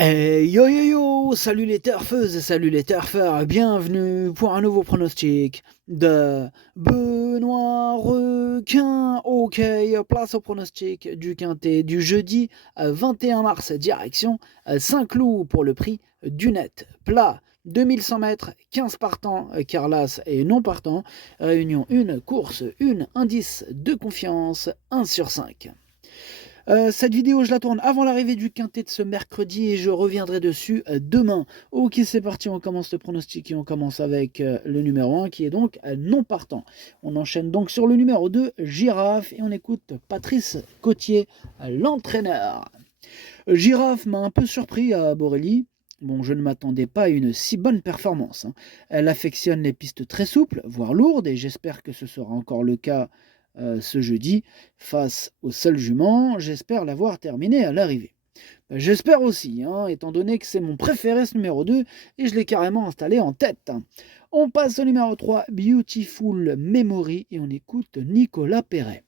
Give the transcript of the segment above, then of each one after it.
Yo yo yo, salut les turfeuses et salut les turfeurs, bienvenue pour un nouveau pronostic de Benoît Requin. Ok, place au pronostic du quintet du jeudi 21 mars, direction Saint-Cloud pour le prix du net. Plat 2100 mètres, 15 partants, Carlas et non partants, réunion 1, course 1, indice de confiance 1 sur 5. Cette vidéo, je la tourne avant l'arrivée du quintet de ce mercredi et je reviendrai dessus demain. Ok, c'est parti, on commence le pronostic et on commence avec le numéro 1 qui est donc non partant. On enchaîne donc sur le numéro 2, Girafe, et on écoute Patrice Cotier, l'entraîneur. Girafe m'a un peu surpris à Borelli. Bon, je ne m'attendais pas à une si bonne performance, hein. Elle affectionne les pistes très souples, voire lourdes, et j'espère que ce sera encore le cas ce jeudi face au seul jument. J'espère l'avoir terminé à l'arrivée. J'espère aussi, hein, étant donné que c'est mon préféré ce numéro 2 et je l'ai carrément installé en tête. On passe au numéro 3, Beautiful Memory, et on écoute Nicolas Perret.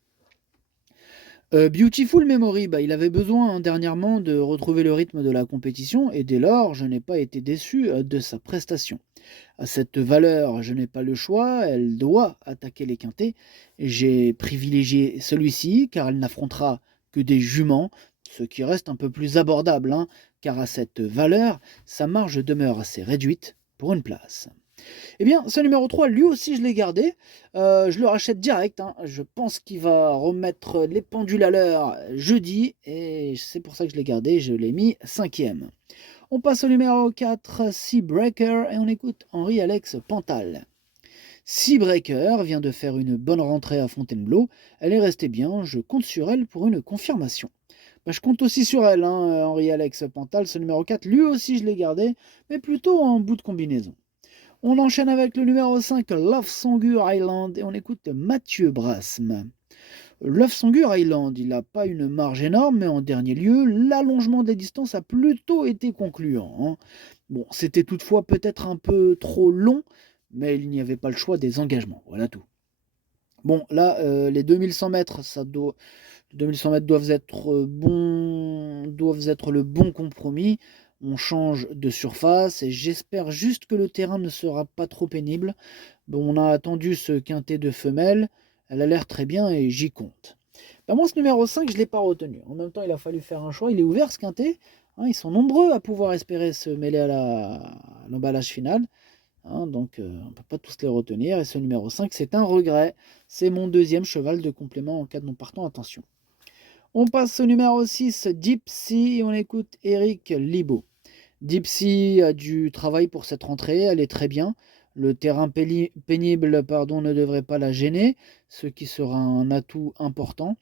Beautiful Memory, il avait besoin dernièrement de retrouver le rythme de la compétition et dès lors, je n'ai pas été déçu de sa prestation. À cette valeur, je n'ai pas le choix, elle doit attaquer les quintets. J'ai privilégié celui-ci car elle n'affrontera que des juments, ce qui reste un peu plus abordable, hein, car à cette valeur, sa marge demeure assez réduite pour une place. Eh bien, ce numéro 3, lui aussi, je l'ai gardé. Je le rachète direct, hein. Je pense qu'il va remettre les pendules à l'heure jeudi. Et c'est pour ça que je l'ai gardé. Je l'ai mis 5e. On passe au numéro 4, Seabreaker. Et on écoute Henri-Alex Pantal. Seabreaker vient de faire une bonne rentrée à Fontainebleau. Elle est restée bien. Je compte sur elle pour une confirmation. Je compte aussi sur elle, hein, Henri-Alex Pantal. Ce numéro 4, lui aussi, je l'ai gardé. Mais plutôt en bout de combinaison. On enchaîne avec le numéro 5, Love Songur Island, et on écoute Mathieu Brasme. Love Songur Island, il n'a pas une marge énorme, mais en dernier lieu, l'allongement des distances a plutôt été concluant, hein. Bon, c'était toutefois peut-être un peu trop long, mais il n'y avait pas le choix des engagements, voilà tout. Bon, là, les 2100 mètres, 2100 mètres doivent être le bon compromis. On change de surface et j'espère juste que le terrain ne sera pas trop pénible. Bon, on a attendu ce quintet de femelles. Elle a l'air très bien et j'y compte. Moi, ce numéro 5, je ne l'ai pas retenu. En même temps, il a fallu faire un choix. Il est ouvert ce quintet, hein. Ils sont nombreux à pouvoir espérer se mêler à l'emballage final, hein, donc on ne peut pas tous les retenir. Et ce numéro 5, c'est un regret. C'est mon deuxième cheval de complément en cas de non partant. Attention. On passe au numéro 6, Deep Sea, et on écoute Eric Libaud. Deep Sea a du travail pour cette rentrée, elle est très bien. Le terrain pénible ne devrait pas la gêner, ce qui sera un atout important.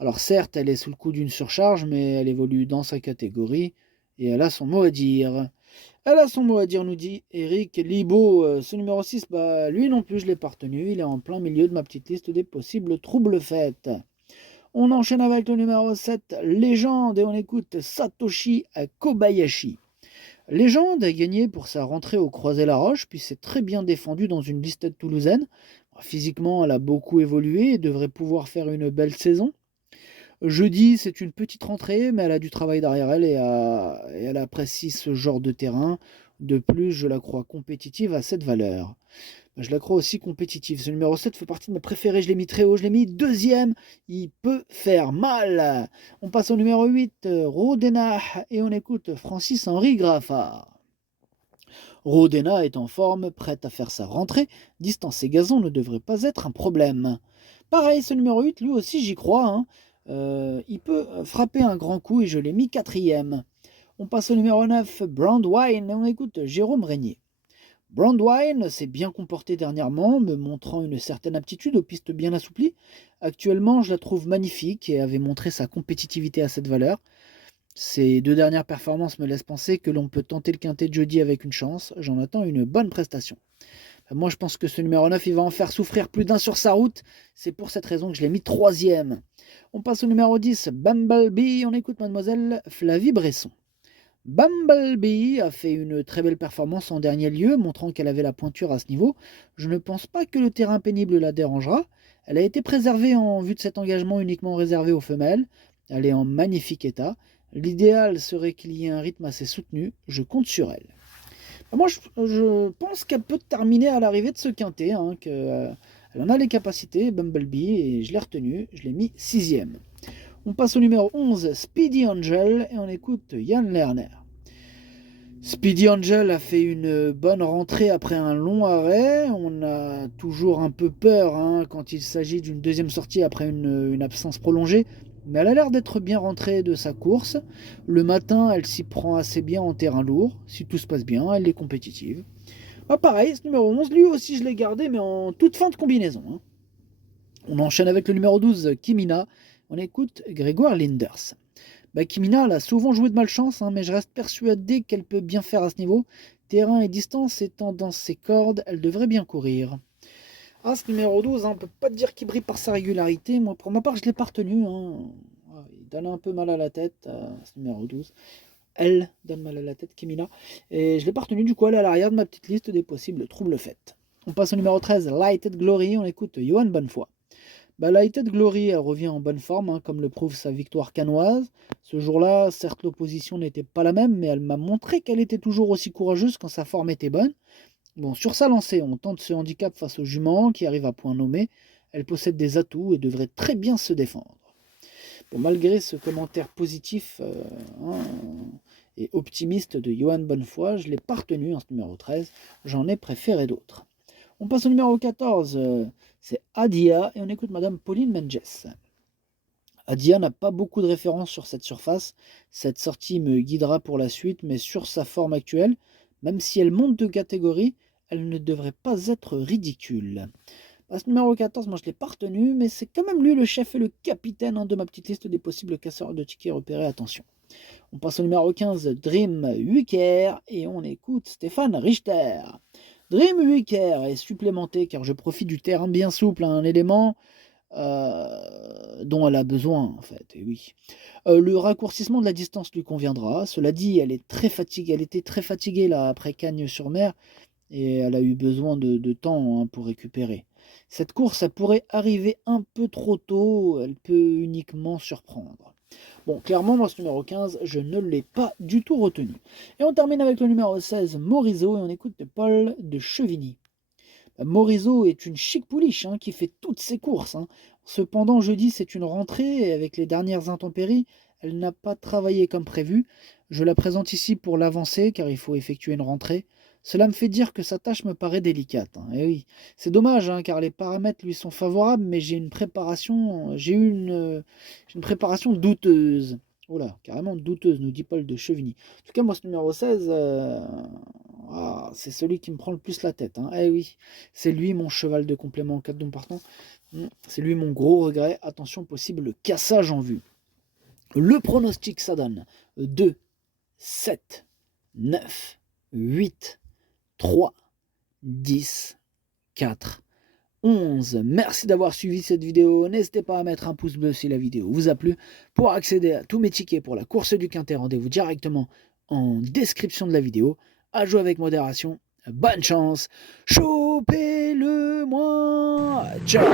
Alors certes, elle est sous le coup d'une surcharge, mais elle évolue dans sa catégorie et elle a son mot à dire. Elle a son mot à dire, nous dit Eric Libaud. Ce numéro 6, lui non plus, je l'ai pas retenu. Il est en plein milieu de ma petite liste des possibles troubles faits. On enchaîne avec le numéro 7, Légende, et on écoute Satoshi Kobayashi. Légende a gagné pour sa rentrée au Croisé-la-Roche, puis s'est très bien défendue dans une liste toulousaine. Physiquement, elle a beaucoup évolué et devrait pouvoir faire une belle saison. Jeudi, c'est une petite rentrée, mais elle a du travail derrière elle et elle apprécie ce genre de terrain. De plus, je la crois compétitive à cette valeur. Je la crois aussi compétitive. Ce numéro 7 fait partie de mes préférés. Je l'ai mis très haut. Je l'ai mis deuxième. Il peut faire mal. On passe au numéro 8, Rodena. Et on écoute Francis-Henri Graffard. Rodena est en forme, prête à faire sa rentrée. Distance et gazon ne devrait pas être un problème. Pareil, ce numéro 8, lui aussi, j'y crois, hein. Il peut frapper un grand coup et je l'ai mis quatrième. On passe au numéro 9, Brandwine. Et on écoute Jérôme Régnier. Brandwine s'est bien comportée dernièrement, me montrant une certaine aptitude aux pistes bien assouplies. Actuellement, je la trouve magnifique et avait montré sa compétitivité à cette valeur. Ces deux dernières performances me laissent penser que l'on peut tenter le quintet de jeudi avec une chance. J'en attends une bonne prestation. Moi, je pense que ce numéro 9, il va en faire souffrir plus d'un sur sa route. C'est pour cette raison que je l'ai mis troisième. On passe au numéro 10, Bumblebee. On écoute mademoiselle Flavie Bresson. Bumblebee a fait une très belle performance en dernier lieu, montrant qu'elle avait la pointure à ce niveau. Je ne pense pas que le terrain pénible la dérangera. Elle a été préservée en vue de cet engagement uniquement réservé aux femelles. Elle est en magnifique état. L'idéal serait qu'il y ait un rythme assez soutenu, je compte sur elle. Moi, je pense qu'elle peut terminer à l'arrivée de ce quintet, hein, qu'elle en a les capacités, Bumblebee, et je l'ai retenue, je l'ai mis 6e. On passe au numéro 11, Speedy Angel, et on écoute Yann Lerner. Speedy Angel a fait une bonne rentrée après un long arrêt. On a toujours un peu peur, hein, quand il s'agit d'une deuxième sortie après une absence prolongée. Mais elle a l'air d'être bien rentrée de sa course. Le matin, elle s'y prend assez bien en terrain lourd. Si tout se passe bien, elle est compétitive. Ah, pareil, ce numéro 11, lui aussi je l'ai gardé, mais en toute fin de combinaison, hein. On enchaîne avec le numéro 12, Kimina. On écoute Grégoire Linders. Kimina, elle a souvent joué de malchance, hein, mais je reste persuadé qu'elle peut bien faire à ce niveau. Terrain et distance étant dans ses cordes, elle devrait bien courir. Ah, ce numéro 12, hein, on ne peut pas dire qu'il brille par sa régularité. Moi, pour ma part, je ne l'ai pas retenu, hein. Il donne un peu mal à la tête, ce numéro 12. Elle donne mal à la tête, Kimina. Et je ne l'ai pas retenu, du coup, elle est à l'arrière de ma petite liste des possibles troubles faits. On passe au numéro 13, Lighted Glory. On écoute Johan Bonnefoy. Lighted Glory, elle revient en bonne forme, hein, comme le prouve sa victoire canoise. Ce jour-là, certes, l'opposition n'était pas la même, mais elle m'a montré qu'elle était toujours aussi courageuse quand sa forme était bonne. Bon, sur sa lancée, on tente ce handicap face aux juments qui arrivent à point nommé. Elle possède des atouts et devrait très bien se défendre. Bon, malgré ce commentaire positif, hein, et optimiste de Johan Bonnefoy, je ne l'ai pas retenu en ce numéro 13. J'en ai préféré d'autres. On passe au numéro 14, c'est Adia, et on écoute Madame Pauline Menges. Adia n'a pas beaucoup de références sur cette surface. Cette sortie me guidera pour la suite, mais sur sa forme actuelle, même si elle monte de catégorie, elle ne devrait pas être ridicule. Ce numéro 14, moi je ne l'ai pas retenu, mais c'est quand même lui le chef et le capitaine, hein, de ma petite liste des possibles casseurs de tickets repérés. Attention. On passe au numéro 15, Dream Wicker, et on écoute Stéphane Richter. Dream Wicker est supplémenté car je profite du terrain bien souple, un élément dont elle a besoin en fait, et oui. Le raccourcissement de la distance lui conviendra. Cela dit, elle est très fatiguée, elle était très fatiguée là après Cagnes-sur-Mer, et elle a eu besoin de temps, hein, pour récupérer. Cette course, ça pourrait arriver un peu trop tôt, elle peut uniquement surprendre. Bon, clairement, moi, ce numéro 15, je ne l'ai pas du tout retenu. Et on termine avec le numéro 16, Morisot, et on écoute Paul de Chevigny. Morisot est une chic pouliche, hein, qui fait toutes ses courses, hein. Cependant, jeudi, c'est une rentrée, et avec les dernières intempéries, elle n'a pas travaillé comme prévu. Je la présente ici pour l'avancer, car il faut effectuer une rentrée. Cela me fait dire que sa tâche me paraît délicate, hein. Et oui, c'est dommage, hein, car les paramètres lui sont favorables, mais j'ai eu une préparation douteuse. Oh là, carrément douteuse, nous dit Paul de Chevigny. En tout cas, moi, ce numéro 16, c'est celui qui me prend le plus la tête, hein. Eh oui, c'est lui mon cheval de complément en cas de don partant. C'est lui mon gros regret. Attention, possible cassage en vue. Le pronostic, ça donne 2, 7, 9, 8, 3, 10, 4, 11. Merci d'avoir suivi cette vidéo. N'hésitez pas à mettre un pouce bleu si la vidéo vous a plu. Pour accéder à tous mes tickets pour la course du Quintet, rendez-vous directement en description de la vidéo. À jouer avec modération. Bonne chance. Chopez-le moi. Ciao.